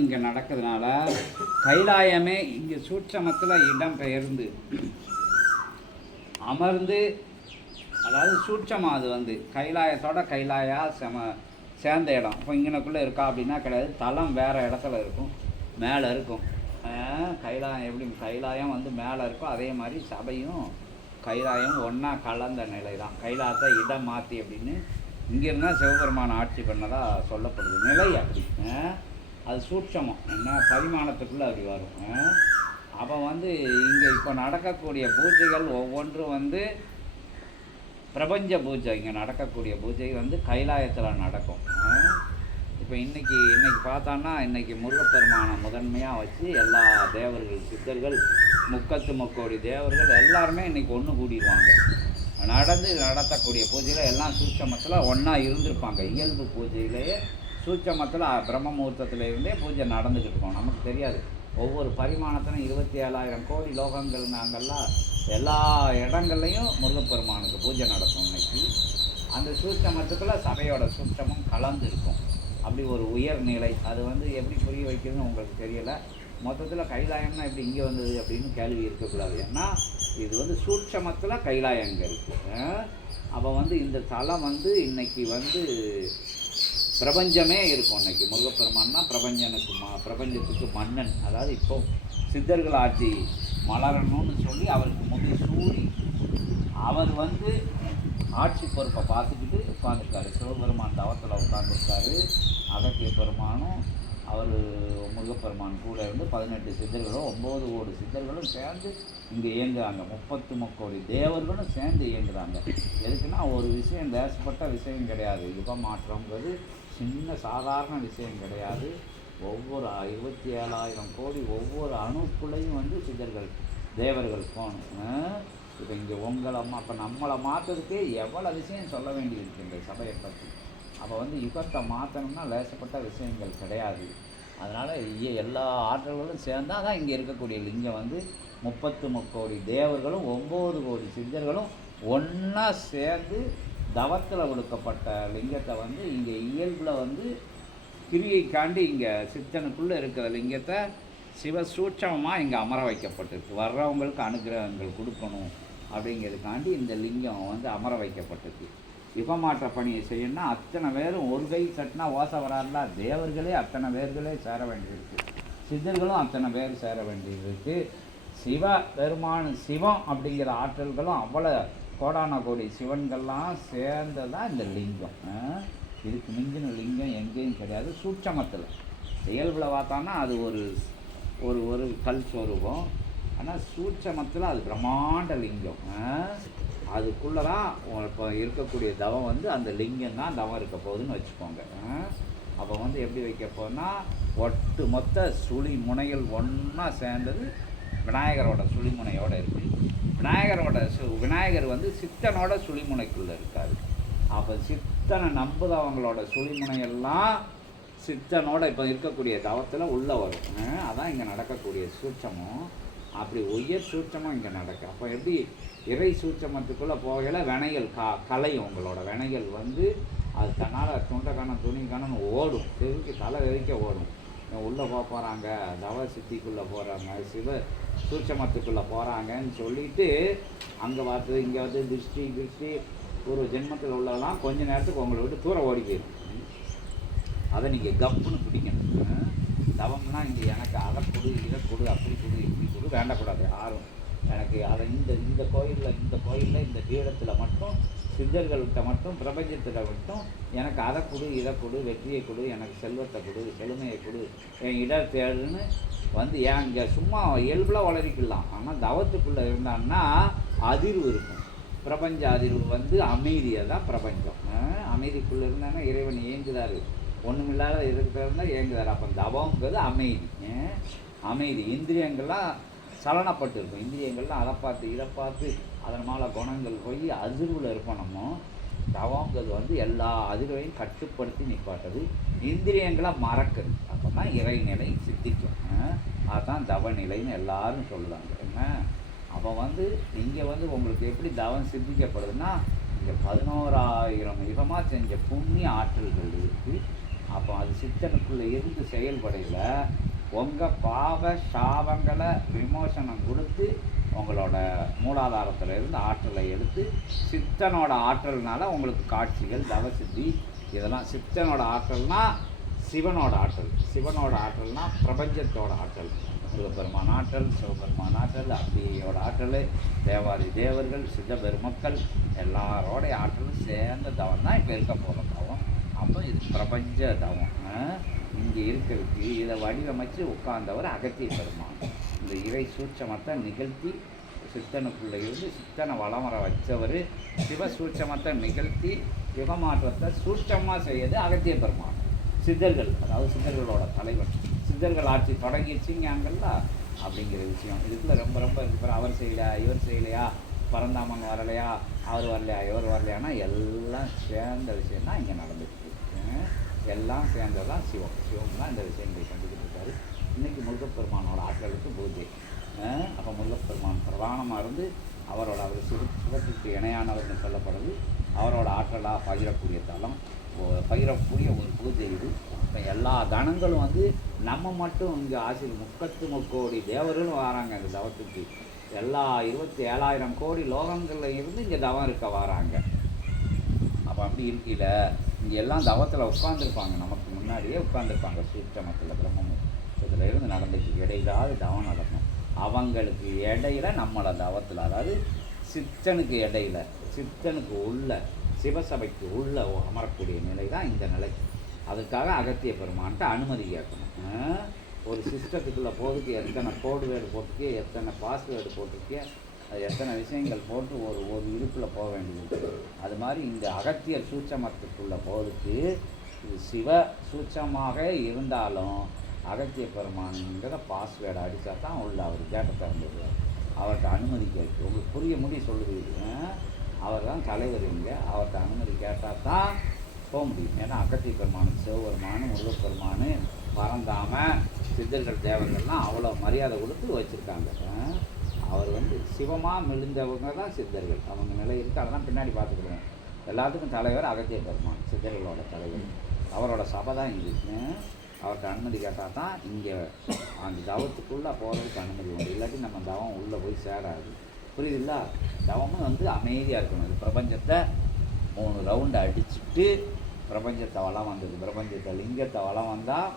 இங்கே நடக்கிறதுனால கைலாயமே இங்கே சூட்சமத்தில் இடம் பெயர்ந்து அமர்ந்து, அதாவது சூட்சமாக அது வந்து கைலாயத்தோட கைலாயா சேர்ந்த இடம். இப்போ இங்கனக்குள்ளே இருக்கா அப்படின்னா கிடையாது, தலம் வேறு இடத்துல இருக்கும், மேலே இருக்கும். கைலாயம் எப்படி கைலாயம் வந்து மேலே இருக்கும், அதே மாதிரி சபையும் கைலாயம் ஒன்றா கலந்த நிலை தான். கைலாயத்தை இடம் மாற்றி அப்படின்னு இங்கேருந்தான் சிவபெருமான ஆட்சி பண்ணதாக சொல்லப்படுது. நிலை அப்படி அது சூட்சமம் என்ன பரிமாணத்துக்குள்ளே அப்படி வரும். அப்போ வந்து இங்கே இப்போ நடக்கக்கூடிய பூஜைகள் ஒவ்வொன்றும் வந்து பிரபஞ்ச பூஜை. இங்கே நடக்கக்கூடிய பூஜை வந்து கைலாயத்தில் நடக்கும். இப்போ இன்றைக்கி பார்த்தோன்னா இன்றைக்கி முருகப்பெருமானை முதன்மையாக வச்சு எல்லா தேவர்கள் சித்தர்கள் முக்கோடி தேவர்கள் எல்லாருமே இன்றைக்கி ஒன்று கூடிடுவாங்க. நடத்தக்கூடிய பூஜையில் எல்லாம் சூட்சமத்தில் ஒன்றா இருந்திருப்பாங்க. இயல்பு பூஜையிலேயே சூட்சமத்தில் பிரம்ம முகூர்த்தத்திலேருந்தே பூஜை நடந்துக்கிட்டு இருக்கோம். நமக்கு தெரியாது. ஒவ்வொரு பரிமாணத்திலும் 27,000 கோடி லோகங்கள் நாங்கள்லாம் எல்லா இடங்கள்லையும் முருகப்பெருமானுக்கு பூஜை நடக்கும். இன்னைக்கு அந்த சூட்சமத்துக்குள்ளே சபையோட சூட்சமும் கலந்து இருக்கும். அப்படி ஒரு உயர்நிலை. அது வந்து எப்படி புரிய வைக்கிறதுன்னு உங்களுக்கு தெரியலை. மொத்தத்தில் கைலாயம்னா எப்படி இங்கே வந்தது அப்படின்னு கேள்வி இருக்கக்கூடாது. ஏன்னா இது வந்து சூட்சமத்தில் கைலாயம் இங்கே இருக்குது. அப்போ வந்து இந்த தலம் வந்து இன்றைக்கி வந்து பிரபஞ்சமே இருக்கும். இன்றைக்கி முருகப்பெருமான் தான் பிரபஞ்சத்துக்கு மன்னன். அதாவது இப்போ சித்தர்கள் ஆட்சி மலரணும்னு சொல்லி அவருக்கு முடி சூடி அவர் வந்து ஆட்சி பொறுப்பை பார்த்துக்கிட்டு உட்காந்துருக்காரு. சிவபெருமான் தவத்தில் உட்காந்துருக்காரு. அகத்திய பெருமானும் அவர் முருகப்பெருமான் கூட இருந்து 18 சித்தர்களும் 9 கோடி சித்தர்களும் சேர்ந்து இங்கே இயங்குறாங்க. 33 கோடி தேவர்களும் சேர்ந்து இயங்குறாங்க. எதுக்குன்னா ஒரு விஷயம் தேசப்பட்ட விஷயம் கிடையாது. யுக மாற்றங்கிறது சின்ன சாதாரண விஷயம் கிடையாது. ஒவ்வொரு 27,000 கோடி ஒவ்வொரு அணுக்குள்ளையும் வந்து சித்தர்கள் தேவர்கள் போகணும். இப்போ இங்கே உங்களை அப்போ நம்மளை மாற்றுறதுக்கே எவ்வளோ விஷயம் சொல்ல வேண்டியிருக்கு இந்த சபையை பற்றி. அப்போ வந்து யுகத்தை மாற்றணும்னா லேசப்பட்ட விஷயங்கள் கிடையாது. அதனால் எல்லா ஆற்றல்களும் சேர்ந்தால் தான் இங்கே இருக்கக்கூடிய லிங்கம் வந்து 33 கோடி தேவர்களும் 9 கோடி சித்தர்களும் ஒன்றா சேர்ந்து தவத்தில் கொடுக்கப்பட்ட லிங்கத்தை வந்து இங்கே இயல்பில் வந்து கிரியைக்காண்டி இங்கே சித்தனுக்குள்ளே இருக்கிற லிங்கத்தை சிவசூட்சமாக இங்கே அமர வைக்கப்பட்டிருக்கு. வர்றவங்களுக்கு அனுகிரகங்கள் கொடுக்கணும் அப்படிங்கிறதுக்காண்டி இந்த லிங்கம் வந்து அமர வைக்கப்பட்டிருக்கு. யுகமாற்ற பணியை செய்யணும்னா அத்தனை பேரும் ஒரு கை தட்டினா ஓசை வராதுல. தேவர்களே அத்தனை பேர்களே சேர வேண்டியிருக்கு, சித்தர்களும் அத்தனை பேர் சேர வேண்டியிருக்கு. சிவ பெருமான் சிவம் அப்படிங்கிற ஆற்றல்களும் அவ்வளோ கோடான கோடி சிவன்கள்லாம் சேர்ந்தது தான் இந்த லிங்கம். இதுக்கு மிஞ்சின லிங்கம் எங்கேயும் கிடையாது. சூட்சமத்தில் இயல்பில் பார்த்தான்னா அது ஒரு ஒரு ஒரு கல் ஸ்வரூபம். ஆனால் சூட்சமத்தில் அது பிரம்மாண்ட லிங்கம். அதுக்குள்ளே தான் இப்போ இருக்கக்கூடிய தவம் வந்து அந்த லிங்கம் தான் தவம் இருக்க போகுதுன்னு வச்சுக்கோங்க. அப்போ வந்து எப்படி வைக்க போனால் ஒட்டு மொத்த சுழி முனைகள் ஒன்றா சேர்ந்தது விநாயகரோட சுழிமுனையோடு இருக்குது. விநாயகர் வந்து சித்தனோட சுழிமுனைக்குள்ளே இருக்கார். அப்போ சித்தனை நம்புதவங்களோட சுழிமுனையெல்லாம் சித்தனோட இப்போ இருக்கக்கூடிய தவத்தில் உள்ளே வரும். அதான் இங்கே நடக்கக்கூடிய சூட்சமும். அப்படி உயர் சூட்சமும் இங்கே நடக்கும். அப்போ எப்படி இறை சூட்சமத்துக்குள்ளே போகல வினைகள் கலையும். உங்களோட வினைகள் வந்து அது தன்னால் துண்டக்கானம் துணிக்கானன்னு ஓடும், தெருக்கு தலை வெறிக்க ஓடும். உள்ளே போகிறாங்க, தவ சித்திக்குள்ளே போகிறாங்க, சிவ சூட்சமத்துக்குள்ளே போகிறாங்கன்னு சொல்லிட்டு அங்கே பார்த்து இங்கே வந்து திருஷ்டி ஒரு ஜென்மத்தில் உள்ளதெல்லாம் கொஞ்ச நேரத்துக்கு உங்களை விட்டு தூரம் ஓடி போயிடும். அதை நீங்கள் கப்புன்னு பிடிக்கணும். தவம்னா இங்கே எனக்கு அதை கொடு இதை கொடு அப்படி கொடு இப்படி கொடு வேண்டக்கூடாது யாரும். எனக்கு அதை இந்த கோயிலில் இந்த பீடத்தில் மட்டும் சித்தர்கள்கிட்ட மட்டும் பிரபஞ்சத்தில் மட்டும் எனக்கு அதை கொடு இதை கொடு வெற்றியை கொடு எனக்கு செல்வத்தை கொடு செழுமையை கொடு என் இடம் தேடுன்னு வந்து ஏன் இங்கே சும்மா இயல்பில் வளரிக்கலாம். ஆனால் தவத்துக்குள்ளே இருந்தான்னா அதிர்வு இருக்கும். பிரபஞ்ச அதிர்வு வந்து அமைதியை தான் பிரபஞ்சம். அமைதிக்குள்ளே இருந்தாங்கன்னா இறைவன் இயங்குதார். ஒன்றுமில்லாத இருக்கிறதா இயங்குதார். அப்போ தவங்கிறது அமைதி. இந்திரியங்கள்லாம் சலனப்பட்டு இருக்கும். இந்திரியங்கள்லாம் அதை பார்த்து இதை பார்த்து அதனால் குணங்கள் போய் அதிர்வில் இருப்போம். நம்ம தவங்கிறது வந்து எல்லா அதிர்வையும் கட்டுப்படுத்தி நிற்பாட்டது, இந்திரியங்களை மறக்குது. அப்போ தான் இறைநிலை சித்திக்கும். அதுதான் தவநிலைன்னு எல்லாரும் சொல்லுவாங்க. என்ன அப்போ வந்து இங்கே வந்து உங்களுக்கு எப்படி தவம் சித்திக்கப்படுதுன்னா இங்கே 11,000 யுகமாக செஞ்ச புண்ணிய ஆற்றல்கள் இருக்குது. அப்போ அது சித்தனுக்குள்ளே இருந்து செயல்படையில் உங்கள் பாவ சாபங்களை விமோசனம் கொடுத்து உங்களோட மூலாதாரத்தில் இருந்து ஆற்றலை எடுத்து சித்தனோட ஆற்றல்னால உங்களுக்கு காட்சிகள் தவசித்தி இதெல்லாம். சித்தனோட ஆற்றல்னா சிவனோட ஆற்றல், சிவனோட ஆற்றல்னா பிரபஞ்சத்தோட ஆற்றல். முருகப்பெருமான் ஆற்றல், சிவபெருமான் ஆற்றல், அம்பிகையோட ஆற்றல், தேவாதி தேவர்கள், சித்த பெருமக்கள் எல்லாரோடைய ஆற்றலும் சேர்ந்த தவம் தான் இப்போ இருக்க போகிற தவம். அப்போ இது பிரபஞ்ச தவம். இங்கே இருக்கிறதுக்கு இதை வடிவமைச்சு உட்கார்ந்தவர் அகத்திய பெருமான். இந்த இறை சூட்சமத்தை நிகழ்த்தி சித்தனுக்குள்ளே இருந்து சித்தனை வளம் வர வச்சவர், சிவ சூட்சமத்தை நிகழ்த்தி யுகமாற்றத்தை சூட்சமாக செய்யது அகத்திய பெருமான். சித்தர்கள், அதாவது சித்தர்களோட தலைவர், சித்தர்கள் ஆட்சி தொடங்கிடுச்சிங்காங்கல்ல அப்படிங்கிற விஷயம் இதுக்குள்ள ரொம்ப ரொம்ப இப்போ அவர் செய்யலையா இவர் செய்யலையா, பரந்தாமன் வரலையா அவர் வரலையா இவர் வரலையானா எல்லாம் சேர்ந்த விஷயம் தான் இங்கே நடந்துட்டு எல்லாம் சேர்ந்ததான் சிவம். சிவம் தான் இந்த விஷயங்களை கண்டுக்கிட்டு இருக்காரு. இன்றைக்கி முருகப்பெருமானோட ஆற்றலுக்கு பூஜை. அப்போ முருகப்பெருமான் பிரதானமாக இருந்து அவர் சிவத்துக்கு இணையானவர்னு சொல்லப்படுறது. அவரோட ஆற்றலாக பகிரக்கூடிய தலம், பகிரக்கூடிய ஒரு பூஜை இது. இப்போ எல்லா கணங்களும் நம்ம மட்டும் இங்கே ஆசிரியர் 33 தேவர்களும் வராங்க இந்த தவத்துக்கு. எல்லா 27,000 கோடி லோகங்களில் இருந்து இங்கே தவம் இருக்க வராங்க. அப்போ அப்படி இருக்கையில் இங்கே எல்லாம் தவத்தில் உட்காந்துருப்பாங்க, நமக்கு முன்னாடியே உட்காந்துருப்பாங்க. சூட்சமத்தில் பிரம்மம் இதில் இருந்து நடந்துக்கு இடையிலாவது தவம் நடக்கும். அவங்களுக்கு இடையில நம்மளை தவத்தில், அதாவது சித்தனுக்கு இடையில, சித்தனுக்கு உள்ள சிவசபைக்கு உள்ள அமரக்கூடிய நிலை தான் இந்த நிலை. அதுக்காக அகத்திய பெருமான்ட்டு அனுமதி கேட்கணும். ஒரு சிஸ்டத்துக்குள்ளே போகிறதுக்கு எத்தனை கோடுவேர்டு போட்டிருக்கே, எத்தனை பாஸ்வேர்டு போட்டிருக்கே, அது எத்தனை விஷயங்கள் போட்டு ஒரு இருப்பில் போக வேண்டியது. அது மாதிரி இந்த அகத்தியர் சூட்சமத்துக்குள்ளே போகிறதுக்கு சிவ சூட்சமாக இருந்தாலும் அகத்திய பெருமானுங்கிற பாஸ்வேர்டை அடித்தா தான் உள்ள அவர் கேட்ட திறந்துடுவார். அவர்கிட்ட அனுமதி கேட்கு, உங்களுக்கு புரிய முடி சொல்லுது. அவர் தான் தலைவர் இங்கே, அவர்கிட்ட அனுமதி கேட்டால் தான் போக முடியும். ஏன்னா அகத்திய பெருமானு, சிவபெருமானு, முருகப்பெருமானு, பரந்தாம, சித்தர்கள் தேவர்கள்லாம் அவ்வளோ மரியாதை கொடுத்து வச்சுருக்காங்க. அவர் சிவமாக மிழுந்தவங்க தான் சித்தர்கள். அவங்க நிலை இருக்குது, அதெல்லாம் பின்னாடி பார்த்துக்கிடுவோம். எல்லாத்துக்கும் தலைவர் அகத்திய பெருமான், சித்தர்களோட தலைவர். அவரோட சபை தான் இது. அவர்கிட்ட அனுமதி கேட்டால் தான் இங்கே அந்த தவத்துக்குள்ளே போகிறதுக்கு அனுமதி உண்டு. இல்லாட்டி நம்ம தவம் உள்ளே போய் சேராது. புரியுதுல்ல? தவமும் அமைதியாக இருக்கணும். இது பிரபஞ்சத்தை 3 ரவுண்டு அடிச்சுட்டு பிரபஞ்சத்தை வளம் வந்தது. பிரபஞ்சத்தை லிங்கத்தை வளம் வந்தால்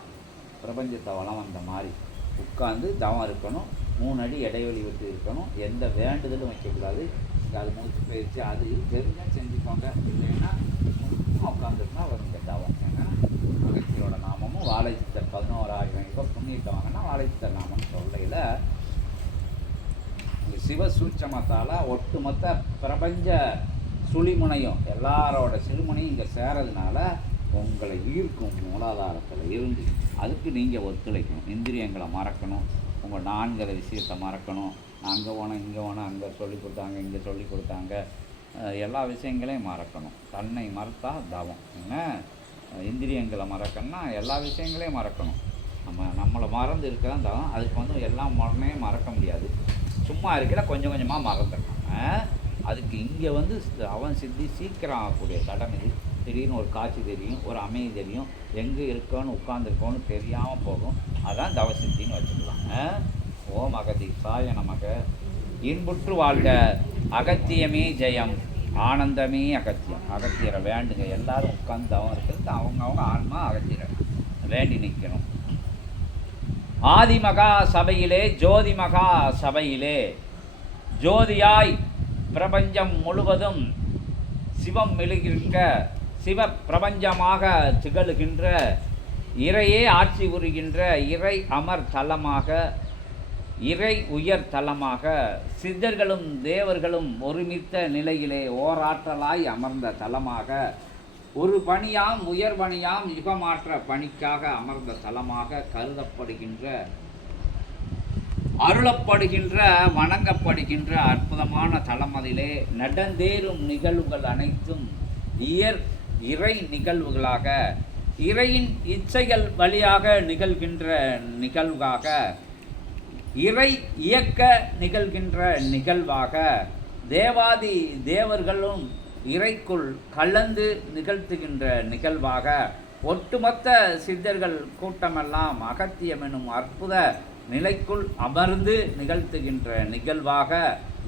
பிரபஞ்சத்தை வளம் வந்த மாதிரி உட்காந்து தவம் இருக்கணும். 3 அடி இடைவெளி விட்டு இருக்கணும். எந்த வேண்டுதலும் வைக்கக்கூடாது. அது மூச்சு பயிற்சி அது தெரிஞ்சால் செஞ்சுக்கோங்க. இல்லைன்னா உட்காந்துருக்குன்னா வருங்க தவம். ஏன்னா அகத்தியரோட நாமமும் வாழைச்சித்தர் 11,000 இப்போ புண்ணியத்தை வாங்கினா வாழைச்சித்தர் நாமம்னு சொல்லையில் சிவ சூட்சமத்தால் ஒட்டுமொத்த பிரபஞ்ச சுழிமுனையும் எல்லாரோட சிறுமுனையும் இங்கே சேரதுனால உங்களை ஈர்க்கும் மூலாதாரத்தில் இருந்து. அதுக்கு நீங்கள் ஒத்துழைக்கணும். இந்திரியங்களை மறக்கணும். உங்கள் 4 விஷயத்தை மறக்கணும். அங்கே போனோம் இங்கே போனோம், அங்கே சொல்லி கொடுத்தாங்க இங்கே சொல்லி கொடுத்தாங்க, எல்லா விஷயங்களையும் மறக்கணும். தன்னை மறத்தா தவம். என்ன இந்திரியங்களை மறக்கணும்னா எல்லா விஷயங்களையும் மறக்கணும். நம்மளை மறந்து இருக்கிறதான் தவம். அதுக்கு எல்லாம் உடனே மறக்க முடியாது. சும்மா இருக்கிற கொஞ்சம் கொஞ்சமாக மறந்துடணும். அதுக்கு இங்கே அவன் சித்தி சீக்கிரம் ஆகக்கூடிய தடம் இது. திடீர்னு ஒரு காட்சி தெரியும், ஒரு அமைதி தெரியும், எங்கே இருக்கோன்னு உட்காந்துருக்கோன்னு தெரியாமல் போகும். அதான் தவசித்தின்னு வச்சுக்கலாம். ஓம் அகதீசாய நமக. இன்புற்று வாழ்க. அகத்தியமே ஜெயம், ஆனந்தமே அகத்தியம். அகத்தியரை வேண்டுங்க. எல்லாரும் உட்காந்து தவம் இருக்கிறது அவங்க ஆன்மா அகத்தியரை வேண்டி நிற்கணும். ஆதிமகா சபையிலே ஜோதி மகா சபையிலே ஜோதியாய் பிரபஞ்சம் முழுவதும் சிவம் மெழுகின்ற சிவ பிரபஞ்சமாக திகழுகின்ற இறையே ஆட்சி புரிகின்ற இறை அமர் தலமாக, இறை உயர் தலமாக, சித்தர்களும் தேவர்களும் ஒருமித்த நிலையிலே ஓராற்றலாய் அமர்ந்த தலமாக, ஒரு பணியாம் உயர் பணியாம் யுகமாற்ற பணிக்காக அமர்ந்த தலமாக கருதப்படுகின்ற, அருளப்படுகின்ற, வணங்கப்படுகின்ற அற்புதமான தலமதிலே நடந்தேறும் நிகழ்வுகள் அனைத்தும் இறை நிகழ்வுகளாக, இறையின் இச்சைகள் வழியாக நிகழ்கின்ற நிகழ்வாக, இறை இயக்க நிகழ்கின்ற நிகழ்வாக, தேவாதி தேவர்களும் இறைக்குள் கலந்து நிகழ்த்துகின்ற நிகழ்வாக, ஒட்டுமொத்த சித்தர்கள் கூட்டமெல்லாம் அகத்தியம் எனும் அற்புத நிலைக்குள் அமர்ந்து நிகழ்த்துகின்ற நிகழ்வாக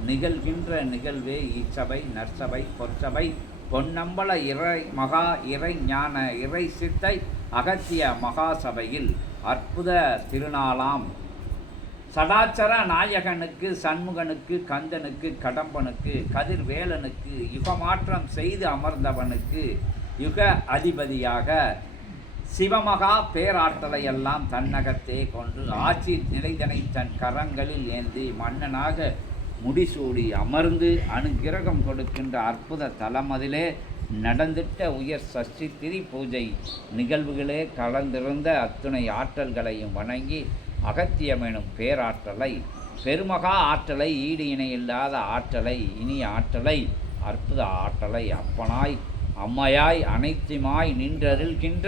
நிகழ்கின்ற நிகழ்வே இச்சபை நற்சபை பொற்சபை பொன்னம்பல இறை மகா இறை ஞான இறை சித்தை அகத்திய மகாசபையில் அற்புத திருநாளாம் சடாச்சர நாயகனுக்கு சண்முகனுக்கு கந்தனுக்கு கடம்பனுக்கு கதிர்வேலனுக்கு யுகமாற்றம் செய்து அமர்ந்தவனுக்கு யுக அதிபதியாக சிவமகா பேராற்றலை எல்லாம் தன்னகத்தே கொண்டு ஆட்சி நிலைதனை தன் கரங்களில் ஏந்தி மன்னனாக முடிசூடி அமர்ந்து அனுகிரகம் கொடுக்கின்ற அற்புத தலமதிலே நடந்திட்ட உயர் சஷ்டி திரி பூஜை நிகழ்வுகளே கலந்திருந்த அத்துணை ஆற்றல்களையும் வணங்கி அகத்தியமெனும் பேராற்றலை பெருமகா ஆற்றலை ஈடு இணையில்லாத ஆற்றலை இனிய ஆற்றலை அற்புத ஆற்றலை அப்பனாய் அம்மையாய் அனைத்துமாய் நின்றருள்கின்ற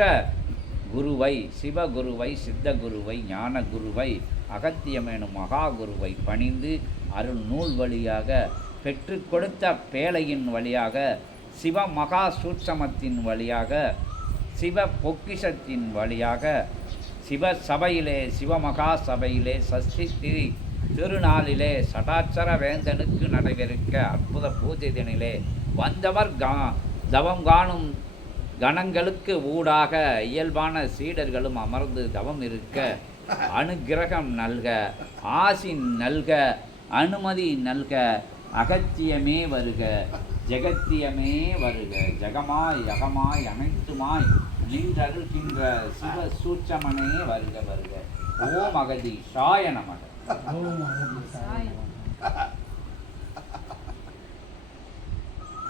குருவை சிவகுருவை சித்தகுருவை ஞான குருவை அகத்தியமெனும் மகா குருவை பணிந்து அருள் நூல் வழியாக பெற்று கொடுத்த பேழையின் வழியாக சிவ மகா சூட்சமத்தின் வழியாக சிவ பொக்கிஷத்தின் வழியாக சிவ சபையிலே சிவமகா சபையிலே சஷ்டி திருநாளிலே சடாச்சர வேந்தனுக்கு நடைபெறுக்க அற்புத பூஜை தினிலே வந்தவர் தவம் காணும் கணங்களுக்கு ஊடாக இயல்பான சீடர்களும் அமர்ந்து தவம் இருக்க அனுகிரகம் நல்க ஆசி நல்க அனுமதி நல்க அகத்தியமே வருக ஜெகத்தியமே வருக ஜகமாய் யகமாய் அனைத்துமாய் நின்றருள்கின்ற சிவ சூட்சமனே வருக வருக ஓம் அகதீஷாய நமக.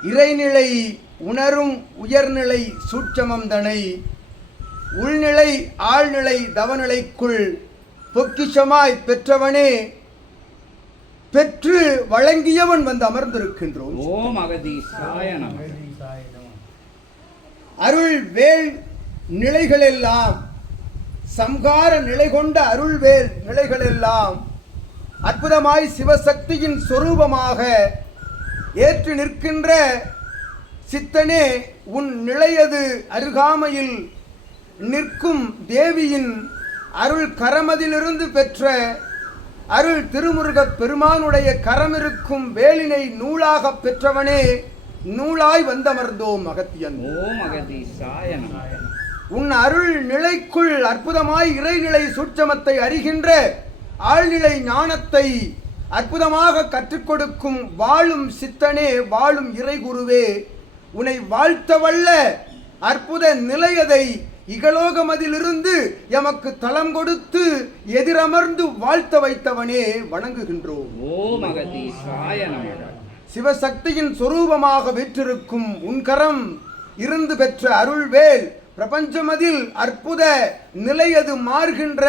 இறைநிலை உணரும் உயர்நிலை சூட்சமம் தனை உள்நிலை ஆழ்நிலை தவநிலைக்குள் பொக்கிஷமாய் பெற்றவனே பெற்று வழங்கியவன் வந்து அமர்ந்திருக்கின்றோம். ஓம் அகதீஷாய நமக. அருள் வேல் நிலைகளெல்லாம் சம்ஹார நிலை கொண்ட அருள்வேல் நிலைகளெல்லாம் அற்புதமாய் சிவசக்தியின் சொரூபமாக ஏற்று நிற்கின்ற சித்தனே உன் நிலையது அருகாமையில் நிற்கும் தேவியின் அருள் கரமதிலிருந்து பெற்ற அருள் திருமுருகப் பெருமானுடைய கரமிருக்கும் வேலினை நூலாக பெற்றவனே நூலாய் வந்தமர்ந்தோம் அகத்தியன். ஓம் அகதீஷாய நமக. உன் அருள் நிலைக்குள் அற்புதமாய் இறைநிலை சூட்சமத்தை அறிகின்ற ஆழ்நிலை ஞானத்தை அற்புதமாக கற்றுக் கொடுக்கும் வாழும் சித்தனே வாழும் இறைகுருவே உன்னை வாழ்த்தவல்ல அற்புத நிலையதை இகலோகமதிலிருந்து எமக்கு தலம் கொடுத்து எதிரமர்ந்து வாழ்த்த வைத்தவனே வணங்குகின்றோம். ஓம் அகதீஷாய நமக. சிவசக்தியின் சொரூபமாக வீற்றிருக்கும் உன்கரம் இருந்து பெற்ற அருள்வேல் பிரபஞ்சமதில் அற்புத நிலையது மாறுகின்ற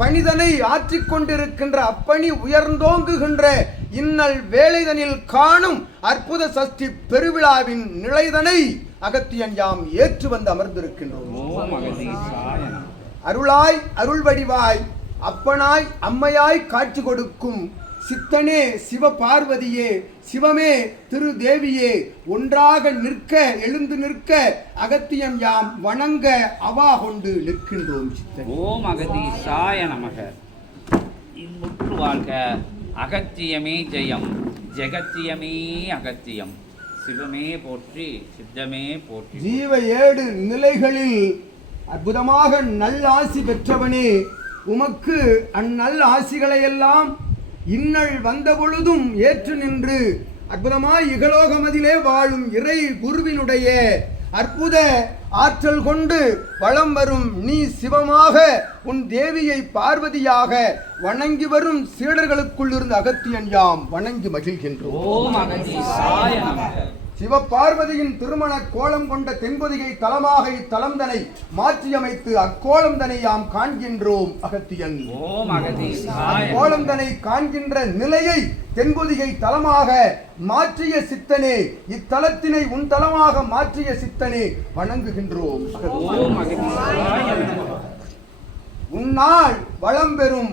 பணிதனை ஆற்றிக்கொண்டிருக்கின்ற அப்பணி உயர்ந்தோங்குகின்ற இன்னல் வேலைதனில் காணும் அற்புத சஷ்டி பெருவிழாவின் நிலைதனை அகத்தியன் யாம் ஏற்று வந்து அமர்ந்திருக்கின்றோம். அருளாய் அருள் வடிவாய் அப்பனாய் அம்மையாய் காட்சி கொடுக்கும் சித்தனே சிவ பார்வதியே சிவமே திரு தேவியே ஒன்றாக நிற்க எழுந்து நிற்க அகத்தியம் யாம் வணங்க அவா கொண்டு நிற்கின்றோம். சித்தன் ஓம் அகதீஷாய நமக. இன்முற்று வாழ்க. அகத்தியமே ஜெயம் ஜெகத்தியமே அகத்தியம் சிவமே போற்றி சித்தமே போற்றி. ஜீவ ஏடு நிலைகளில் அற்புதமாக நல்லாசி பெற்றவனே உமக்கு அந்நல் ஆசிகளையெல்லாம் இன்னல் வந்த பொழுதும் ஏற்று நின்று அற்புதமாய் இகலோகமதிலே வாழும் இறை குருவினுடைய அற்புத ஆற்றல் கொண்டு வலம் வரும் நீ சிவமாக உன் தேவியை பார்வதியாக வணங்கி வரும் சீடர்களுக்குள் இருந்து அகத்தியன் யாம் வணங்கி மகிழ்கின்றோம். சிவபார்வதியின் திருமண கோலம் கொண்ட தென்பொதிகை தலமாக இத்தலம்தனை மாற்றியமைத்து அக்கோலம்தனை யாம் காண்கின்றோம் அகத்தியன். அக்கோலம்தனை காண்கின்ற நிலையை தென்பொதிகை தலமாக மாற்றிய சித்தனே இத்தலத்தினை உன் தலமாக மாற்றிய சித்தனே வணங்குகின்றோம். உன்னால் வளம் பெறும்